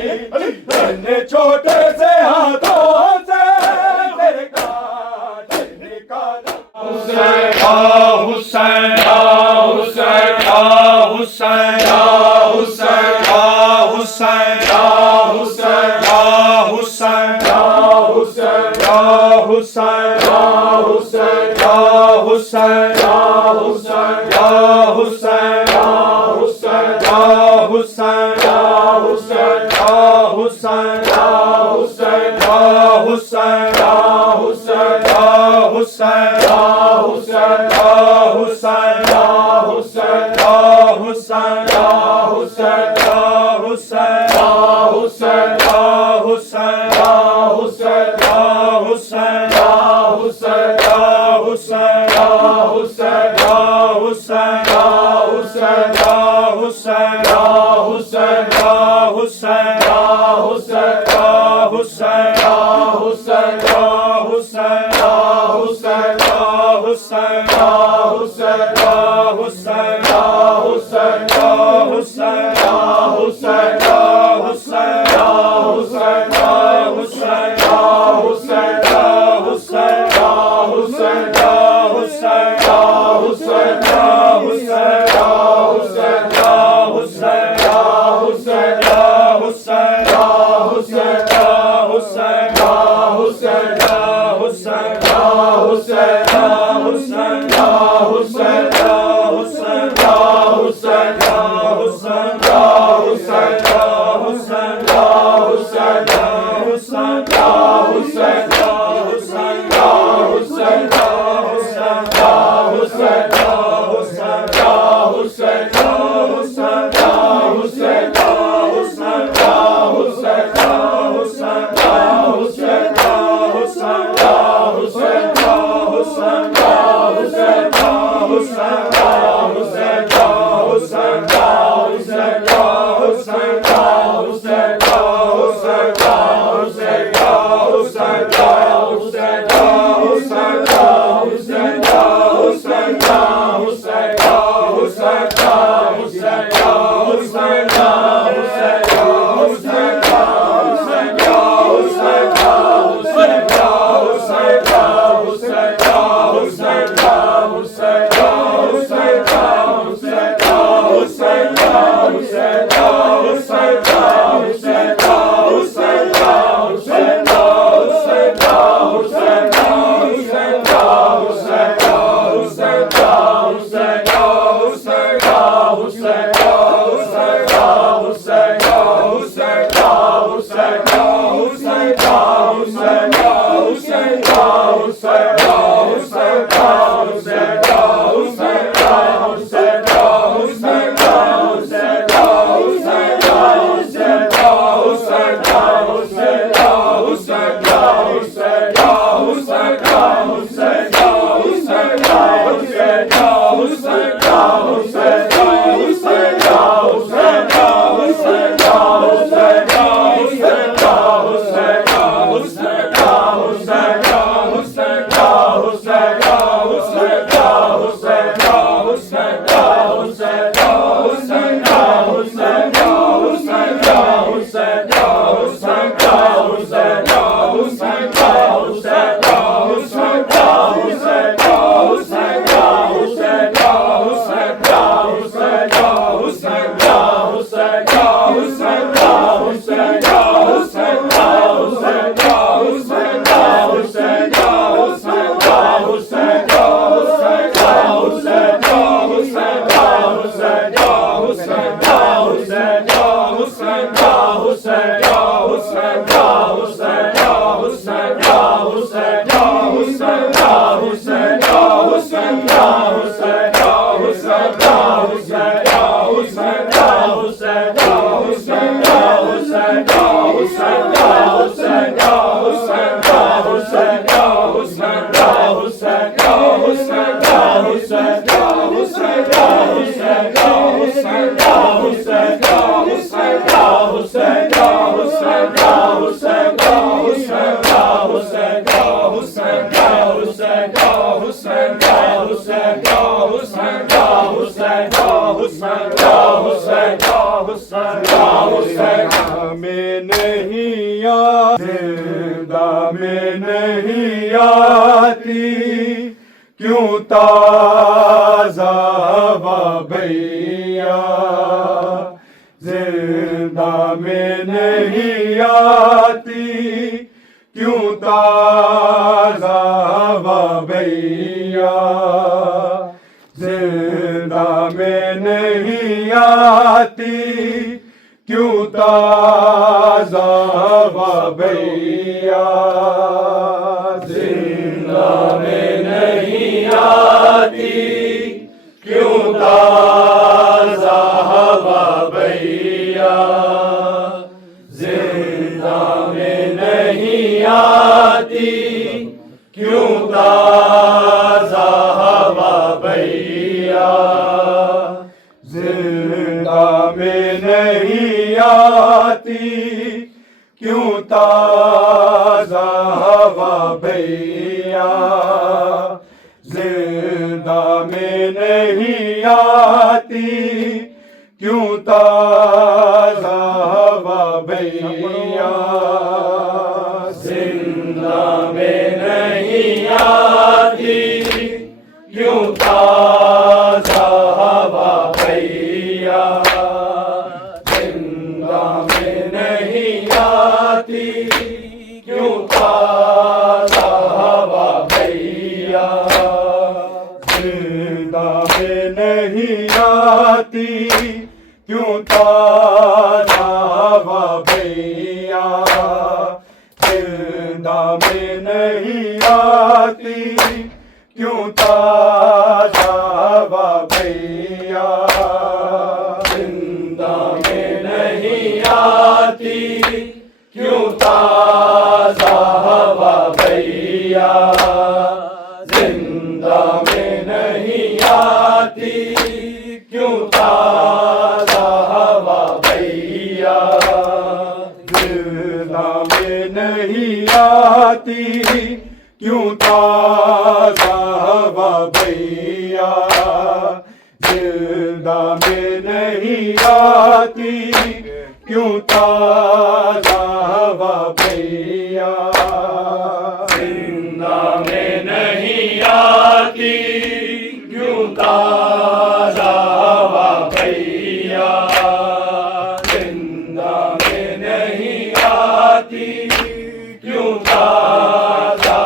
मैंने छोटे से हाथों से तेरे काट निकाला। Hussain Hussain Hussain Hussain Hussain Hussain Hussain Hussain Hussain Hussain Hussain Hussain Hussain Hussein, Ya Hussein, Ya Hussein, Ya Hussein, Ya Hussein. में नहीं आती, जिंदा में नहीं आती क्यों ताज़ा हवा भैया, जिंदा में नहीं आती क्यों ताज़ा हवा भैया, जिंदा में नहीं आती क्यों ताज़ा हवा भैया, जिंदा में नहीं आती क्यों ताज़ा हवा भैया, जिंदा में नहीं आती क्यों ताज़ा हवा भैया, जिंदा में नहीं आती क्यों ताज़ा हवा भैया, जिंदा में नहीं आती क्यों ताज़ा हवा भैया, जिंदा में नहीं आती क्यों ताज़ा हवा भैया, जिंदा में नहीं आती क्यों ताज़ा हवा भैया, जिंदा में नहीं आती क्यों ताज़ा हवा भैया, जिंदा में नहीं आती क्यों ताज़ा हवा भैया, जिंदा में नहीं आती क्यों ताज़ा हवा भैया, जिंदा में नहीं आती क्यों ताज़ा हवा भैया, जिंदा में नहीं आती क्यों ताज़ा हवा भैया, जिंदा में नहीं आती क्यों ताज़ा हवा भैया, जिंदा में नहीं आती क्यों ताज़ा हवा भैया, जिंदा में नहीं आती क्यों ताज़ा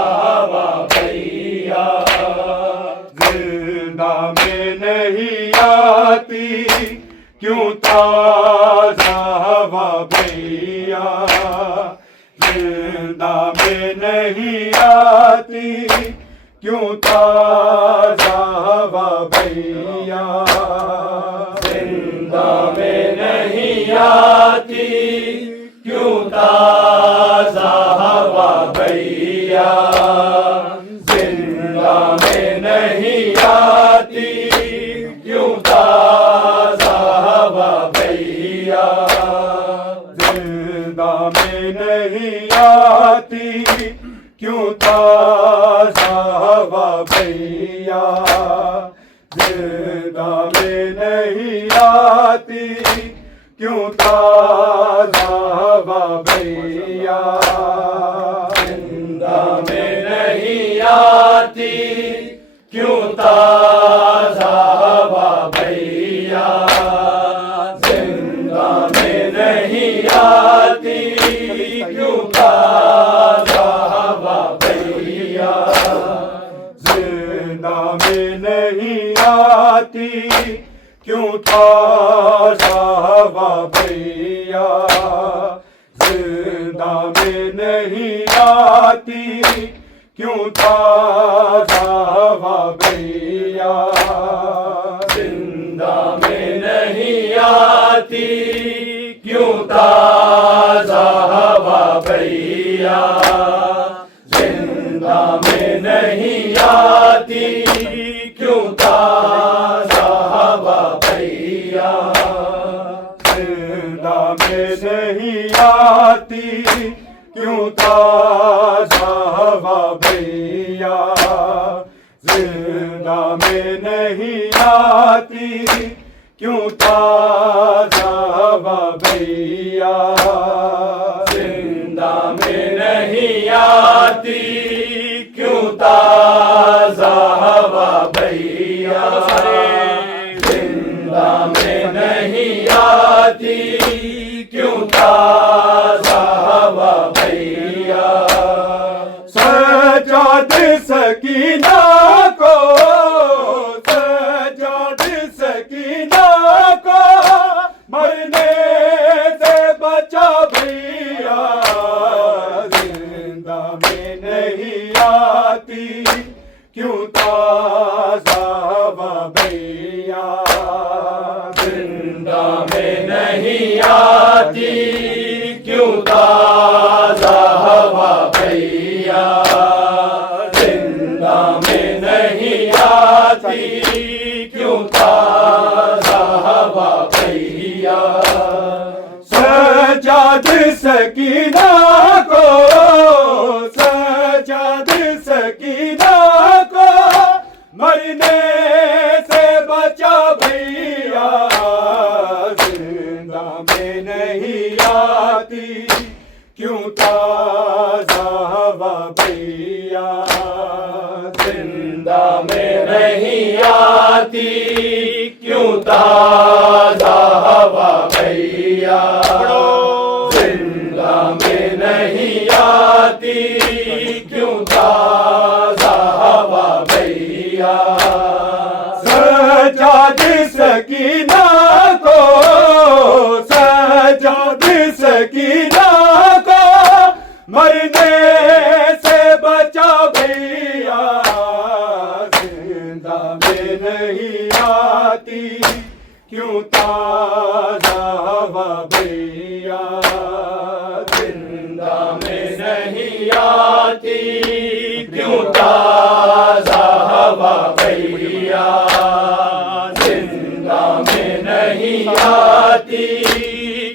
हवा भैया, जिंदा में नहीं आती क्यों ताज़ा हवा भैया, जिंदा में नहीं आती क्यों ताज़ा हवा भैया, जिंदा में नहीं आती क्यों ताज़ा हवा भैया, जिंदा में नहीं आती क्यों ताज़ा हवा भैया, जिंदा में नहीं आती क्यों ताज़ा हवा भैया, जिंदा में नहीं आती क्यों ताज़ा हवा भैया, जिंदा में नहीं आती क्यों ताज़ा हवा भैया, जिंदा में नहीं आती क्यों ताज़ा हवा भैया, जिंदा में नहीं आती क्यों ताज़ा हवा भैया, जिंदा में नहीं आती क्यों ताज़ा हवा भैया, जिंदा में नहीं आती क्यों ताज़ा हवा भैया, जिंदा में नहीं आती क्यों ताज़ा हवा भैया, जिंदा में नहीं आती क्यों ताज़ा हवा भैया, जिंदा में नहीं आती क्यों ताजा हवा भैया, जिंदा में नहीं आती क्यों ताजा हवा भैया, जिंदा में नहीं आती क्यों ताजा हवा भैया। सजाद सकीना को, सजाद सकीना को मरने से बचा भैया, जिंदा में नहीं आती क्यों ताजा हवा भैया, जिंदा में नहीं आती क्यों ताजा हवा भैया, जिंदा में नहीं आती क्यों ताजा हवा भैया। सजाद सकीना को, सजाद सकीना को मरने से बचा भैया, जिंदा में नहीं आती क्यों ताजा हवा भैया, जिंदा में नहीं आती क्यों ताजा हवा भैया, जिंदा में नहीं आती क्यों ताजा हवा भैया। सजाद सकीना को, सजाद सकीना को मरने से बचा भैया, जिंदा में नहीं आती क्यों ताजा हवा भैया, जिंदा में नहीं आती क्यों ताजा हवा भैया, जिंदा में नहीं आती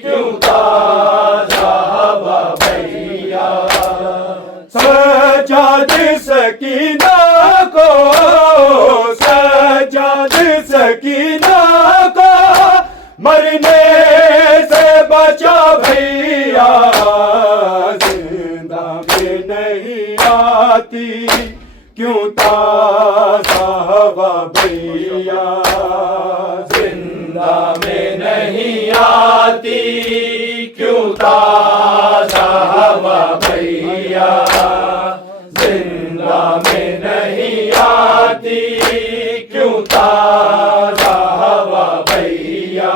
क्यों ताजा हवा भैया। सजाद सकीना को, सजाद सकीना को मरने से बचा भैया, जिंदा में नहीं आती क्यों ताजा हवा भैया, जिंदा में नहीं आती क्यों ताजा हवा भैया, जिंदा में नहीं आती क्यों ताजा हवा भैया।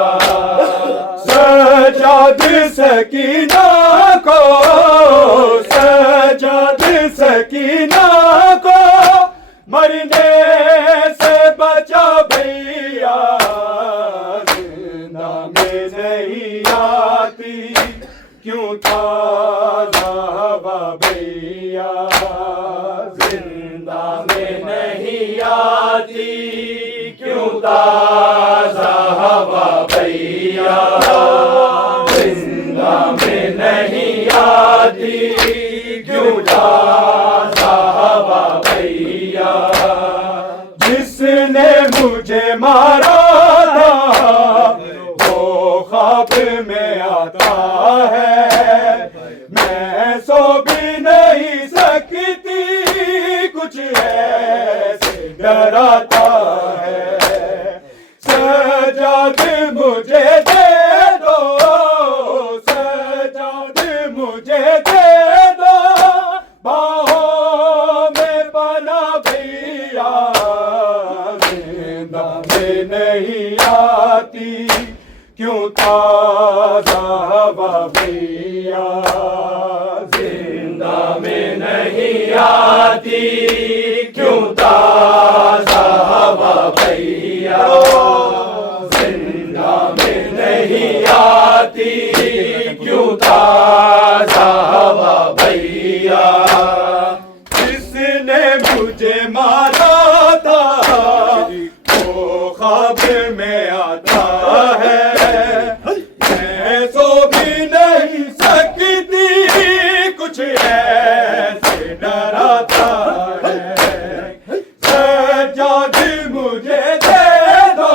सजाद सकीना को, सजाद सकीना को मरने से बचा भैया, जिंदा में नहीं आती क्यों ताजा हवा भैया, जिंदा में नहीं आती क्यों ताजा हवा भैया, जिंदा में नहीं आती क्यों ताजा हवा भैया। जिसने मुझे मारा था वो ख्वाब में आता है, मैं सो भी नहीं सकती कुछ ऐसे डराता है। सजाद मुझे दे दो, सजाद मुझे दे दो, बाहों में बना भैया, जिंदा में नहीं आती क्यों ताजा हवा भैया, जिंदा में नहीं आती क्यों ताजा हवा भैया, जिंदा में नहीं आती क्यों ताजा हवा भैया। जिसने मुझे मारा था वो ख्वाब में आता है, मैं सो भी नहीं सकती कुछ ऐसे डराता है। सजाद मुझे दे दो,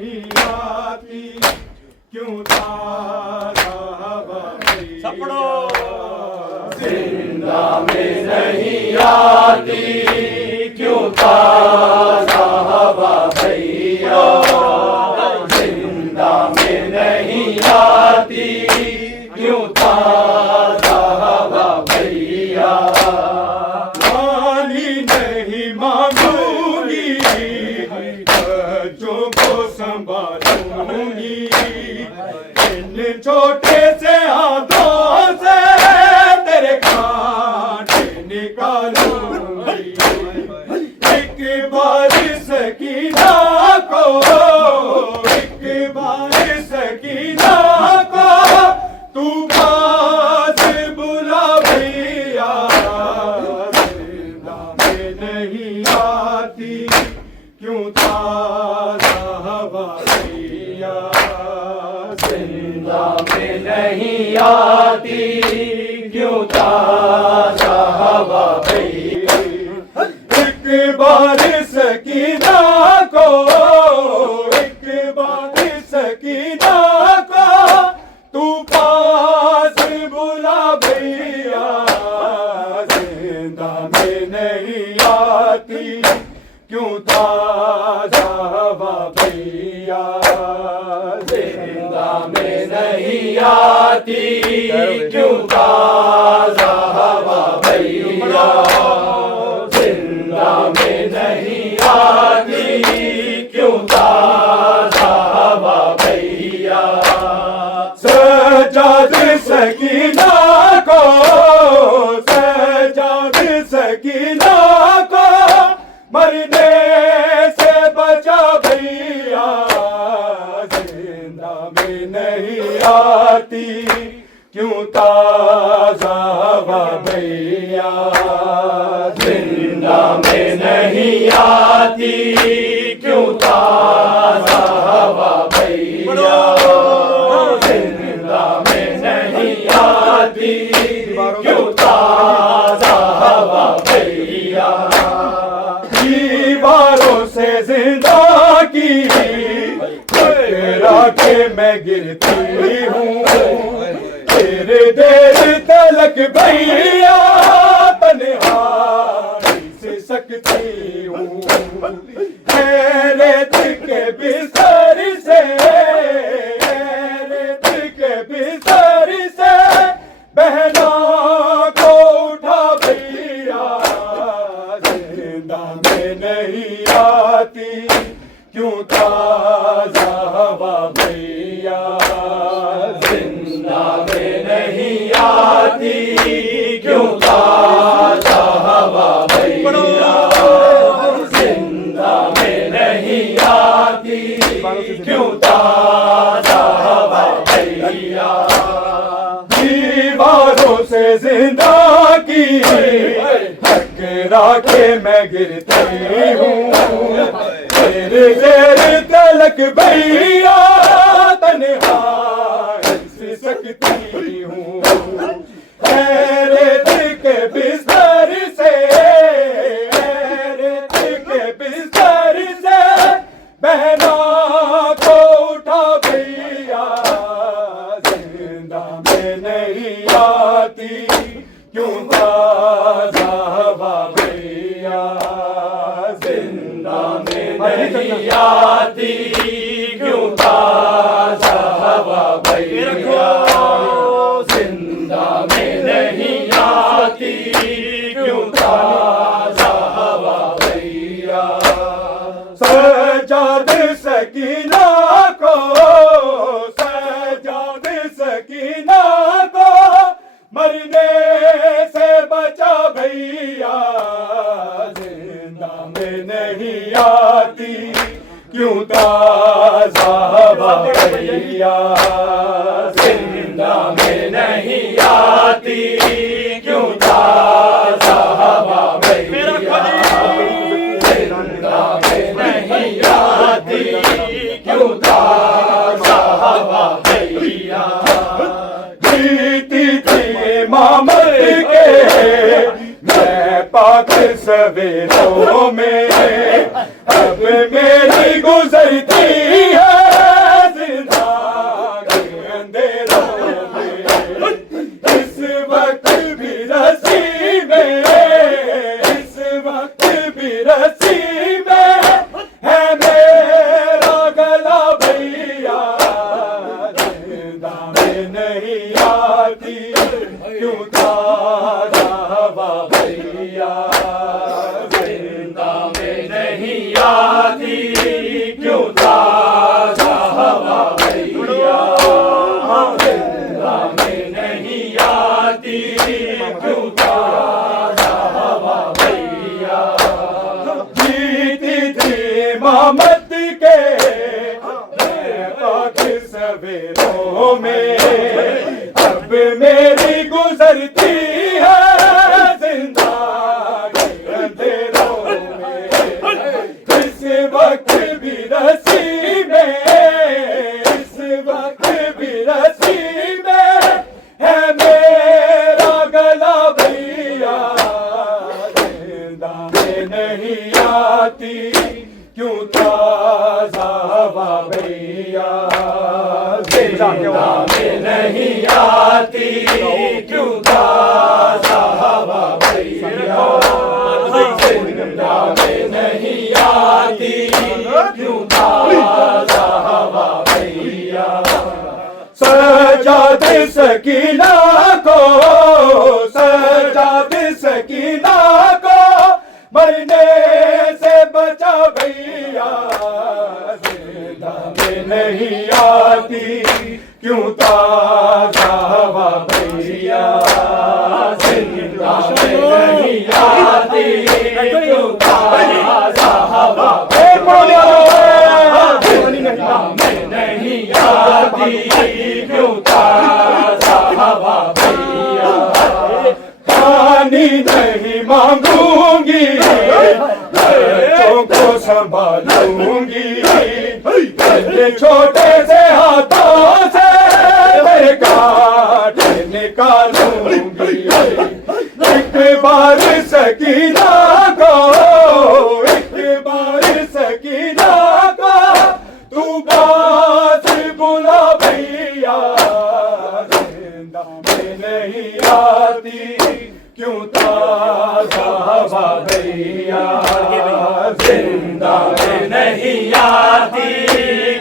नहीं आती क्यों ताज़ा हवा भैया जिंदा में नहीं आती क्यों ताज़ा हवा भैया जिंदा में नहीं आती क्यों ताज़ा हवा भैया पानी नहीं मांगूंगी बच्चों को संभालूंगी इन छोटे से हाथों से तेरे कांटे निकालूंगी एक बारिश की को एक बारिश की को तू पास बुला भैया जिंदा में नहीं आती क्यों ताज़ा हवा भैया जिंदा में नहीं आती क्यों ताज़ा हवा भैया एक बारिश की को एक बारिश की को तू पास बुला भैया जिंदा में नहीं आती क्यों ताज़ा हवा भैया जिंदा में नहीं आती क्यों ताज़ा हवा भैया जिंदा में नहीं आती क्यों ताज़ा हवा भैया सजाद सकीना को सजाद सकीना को मरने से बचा भैया जिंदा में नहीं आती क्यों ताज़ा हवा भैया जिंदा में नहीं आती क्यों ताज़ा हवा भैया जिंदा में नहीं आती क्यों ताज़ा हवा भैया दीवारों से जिंदा की तेरा के मैं गिरती हूँ तेरे देर तलक भैया तन्हाई से सकती हूँ रेत के बिस्तर से रेत के बिस्तर से बहना को उठा भैया जिंदा में नहीं आती क्यों ताज़ा हवा भैया जिंदा में नहीं आती क्यों ताज़ा हवा भैया जिंदा में नहीं आती क्यों ताज़ा हवा भैया दीवारों से जिंदा की टकरा के मैं गिरती हूँ तेरे देर तलक भैया तन्हाई से सकती हूँ रेत के बिस्तर से रेत के बिस्तर से बहना को उठा भैया जिंदा में नहीं आती क्यों ताज़ा हवा भैया जिंदा में नहीं आती क्यों ताज़ा हवा भैया जिंदा में नहीं आती क्यों ताज़ा हवा भैया सजाद सकीना को सजाद सकीना को मरने से बचा भैया जिंदा में नहीं आती क्यों ताज़ा हवा भैया जिंदा में नहीं आती क्यों ताज़ा हवा भैया जिंदा में नहीं आती क्यों ताज़ा हवा भैया जीती थी इमामत के मैं पाक सवेरों में अब मेरी गुजरती है सवेरों में अब मेरी गुजरती है जिंदगी अंधेरों में। इस वक्त भी रस्सी में, इस वक्त भी रस्सी में है मेरा गला भैया, जिंदा में नहीं आती क्यों ताजा हवा भैया, जिंदा में नहीं आती क्यों ताजा हवा भैया, जिंदा में नहीं आती क्यों ताजा हवा भैया। सजाद सकीना को, सजाद सकीना को मरने से बचा भैया, जिंदा में नहीं आती क्यों ताजा हवा भैया, जिंदा में नहीं आती क्यों ताजा हवा भैया, जिंदा में नहीं आती क्यों ताजा हवा भैया। पानी नहीं मांगूंगी बच्चों को संभालूंगी, छोटे से हाथों से मेरे काट निकालूंगी। एक बार सकीना को, एक बार सकीना को तू बात बुला भैया, जिंदा में नहीं आती क्यों ताजा हवा भैया, जिंदा में नहीं आती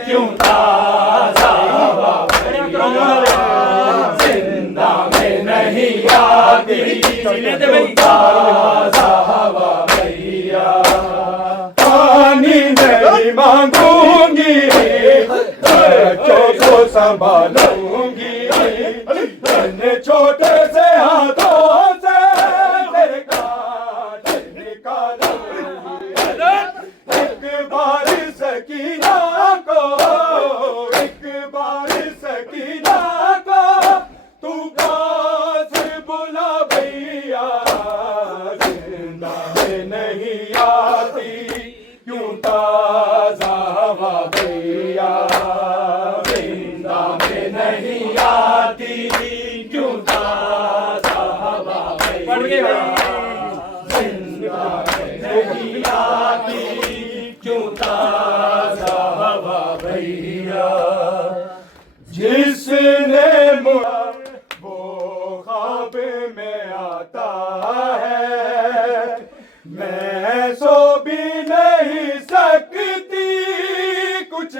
क्यों ताजा हवा भैया, जिंदा में नहीं आती क्यों ताजा हवा भैया। पानी नहीं मांगूंगी बच्चों को संभालूंगी, छोटे से हाथों से मेरे काट निकालूंगी। एक बार सकीना को, एक बार सकीना को तू पास बुला भैया, जिंदा में नहीं आती क्यों ताजा हवा भैया, जिंदा में नहीं आती क्यों ताजा हवा भैया, जिंदा में नहीं आती क्यों ताजा हवा भैया। जिसने मुड़ा वो ख्वाब में आता है, मैं सो भी नहीं सकती कुछ